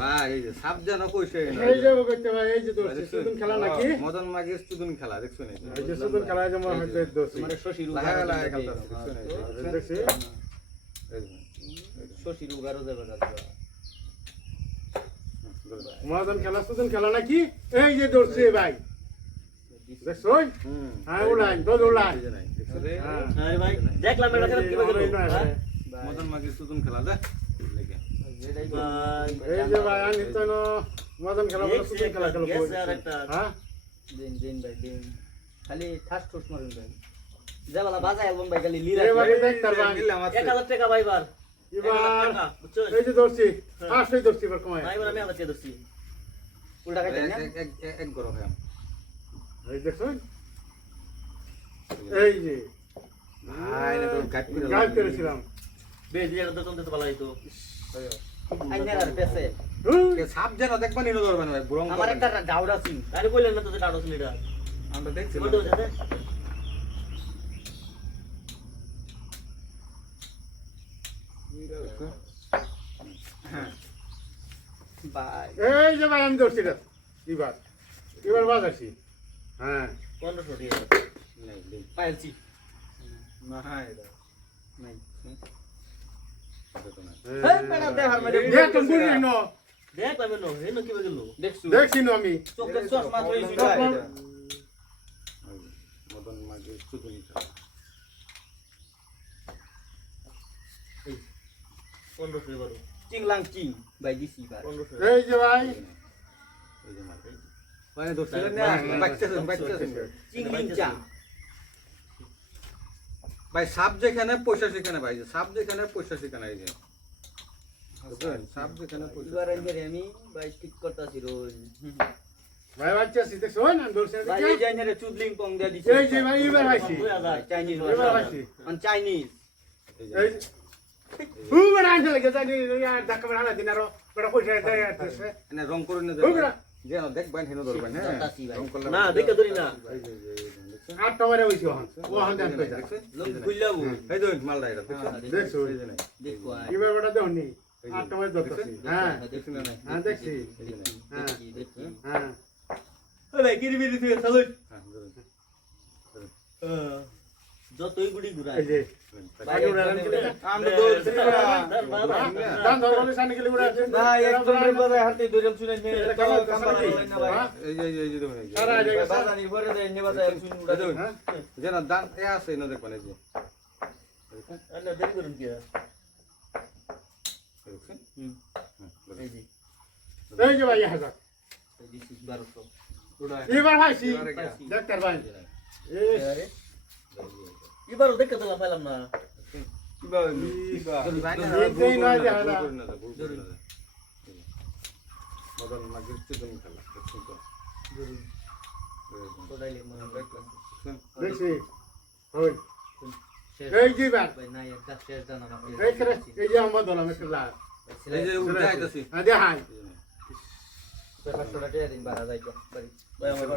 ভাই এই যে সাপ জানো কইছে এই যে কইতে ভাই এই যে দোস্ত সুদুন খেলা নাকি মদন মাগের সুদুন খেলা দেখছো না এই যে সুদুন খেলা যে মনে হয় দোস্ত মানে শশীর লাগা উগারো লাগা খেলতাছে দেখছো না দেখছি শশীর উগারো যাবে মদন খেলা সুদুন খেলা নাকি এই যে দোস্ত ভাই দেখছো হ্যাঁ উড়াই দোল উড়াই দেখছো রে আরে ভাই দেখলাম এটা খেলা কিভাবে গেল মদন মাগের সুদুন খেলা দে এই যে ভাই আমি তো মদন খেলা বলে সুদুন খেলা খেলো হ্যাঁ দিন ভাই দিন খালি ঠাস ঠুস মারুন ভাই যাবালা বাজাই অ্যালবাম ভাই খালি লিরা এই ভাই দেখতার ভাই 1000 টাকা ভাই বার এবার এই যে দোস্ত আসই দোস্ত এবার কমায় ভাই বার আমি আমার চেয়ে দছি উল্টা খাইতেন না এক গরো খাম এই দেখছো এই যে ভাই না তো গাইড করেছিলাম বেশ এটা তো তোমতে তো ভালো হইতো আইনার আর পেছে সাপ জানো দেখবা নিনো ধরবেন ভাই বুরং আমার একটা ডাউট আছে আরে কইলেন না তো যে ডাউট আছে এটা আমরা দেখছি বলতে যাবে ভাই এই যে ভাই আমি দোস্ত এবার এবার বাজাছি হ্যাঁ 1500 টাকা নাই নাই পাইছি না এটা নাই এটা না এই মেডা দেখার মানে দেখ তুমি বুঝলি না দেখ পাবে না হেন কি গেল দেখছো দেখছি না আমি চোখে চশমা ধরেছি মদন মাগের সুদুন খেলা 1500 এবারে চিংলাং চিং ভাই দিছি বার 1500 এই যে ভাই এই যে মাল ভাই দোস্তিলেন না বাচ্চাছেন চিংলিং চা ভাই সাপ যেখানে পয়সা সেখানে ভাই সাপ যেখানে পয়সা সেখানে এই যে সাপ যেখানে পয়সা এবার আমি ভাই ঠিক করতাছি রোজ ভাই বাচ্চাছি দেখছো না দোস্ত ভাই এই জাইনারে চুদলিং পং দিয়া দিছে এই যে ভাই এবার আইছি 2000 চাইনিজ এবার আইছি অন চাইনিজ এই হুবার আনতে লাগে জানি আর ধাক্কা মারা দিন আর বড় পয়সা দেয় আছে না রং করে না হুবরা যেন দেখবেন হেন ধরবেন হ্যাঁ রং করলে না দেখে ধরি না এই যে দেখছেন আট টাকারে হইছে ও হান দেন কইতা লোক খুললাবো এই দেখুন মালটা এটা দেখছো এই যে নাই দেখো এবার বড় দেওনি আট টাকারে ধরতেছি হ্যাঁ দেখছেন না নাই হ্যাঁ দেখছি এই যে নাই হ্যাঁ দেখি হ্যাঁ ওই ভাই কিরি বিরি তুই চালু হ্যাঁ ধরুন যতই গুড়ি ঘুরাই এই যে ভাই আমরা দৌড়ছি দান ধরলে সানি গেলে উড়া ভাই একজনের বাজায় হাতে ধরে শুনে নে তো কামবা না ভাই এই যে দেখুন এই যে সারা জায়গা বাজানি ভরে দেয় নে বাজায় শুনে উড়া দেয় হ্যাঁ যেন দান এ আছে না দেখবেন এই যে আল্লাহ দেরি করুন কি দেখছেন এই জি এই যে ভাই হাজার দিস ইজ 1200 এবার হাসি ডাক্তার ভাই এই এবারও দেখতে তো পাইলাম না মদন মাগির চিকন খেলা দেখছেন তো কোডাইলে মনে হয় দেখছি ওই এই যে ভাই ভাই না একটা শেষ দানা আমাকে এই করে এই যে আমার দলাম একটা লাল এই যে উঠে আইতাছি হ্যাঁ দেখাই 500 টাকা দিন বাড়া যাইতো বাড়ি ভাই আমার